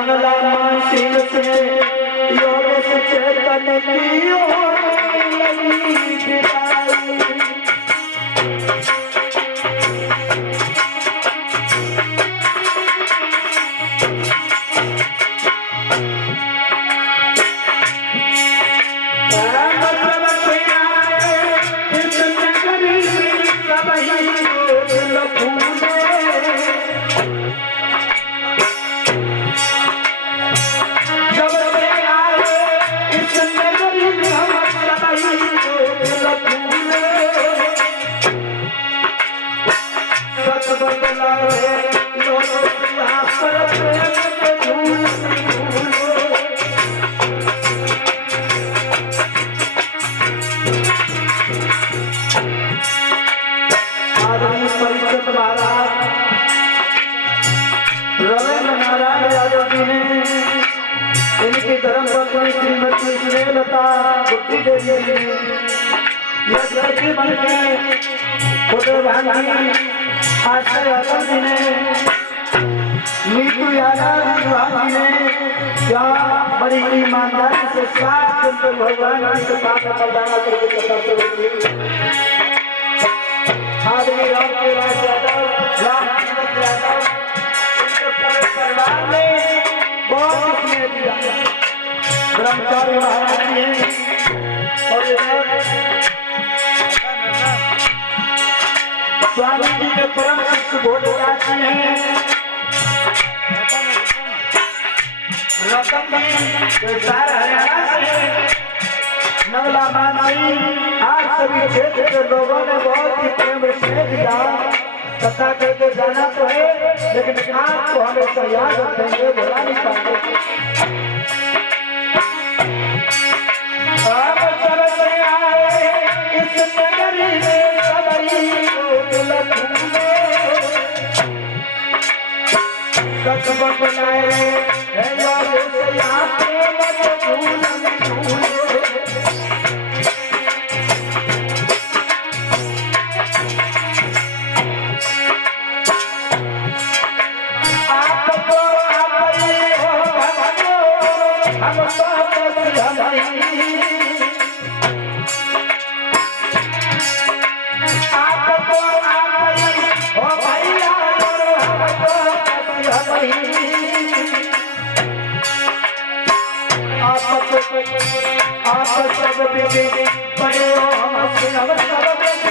मंगला मासिक से योग से चेतन की ओर लगी फिराई। इनकी धर्म पत्नी श्रीमती स्नेहलता बुद्धि देवी ने मन में खुद भांगी आश्रय अकल ने नीतू यादव भांगी ने क्या बड़ी ईमानदारी से साथ चंद्र भगवान के साथ बलिदान करके कथा करेंगे। आदमी राम के राज यादव राम यादव परिवार ने बहुत स्नेह दिया। ब्रह्मचारी महाराज जी और स्वामी जी के परम शिष्य भोलेनाथ जी हैं। रतन जी सारा हरियाणा से नगला मानसी आज सभी क्षेत्र के लोगों ने बहुत ही प्रेम स्नेह दिया। कथा करके जाना तो है लेकिन आपको हमेशा याद रखेंगे, भुला नहीं पाएंगे। अब चलते आए इस नगरी में सबई को लखूले कसम बनाए है यार से यहाँ पे मजबूर आप सब बड़े हो हमसे हम सब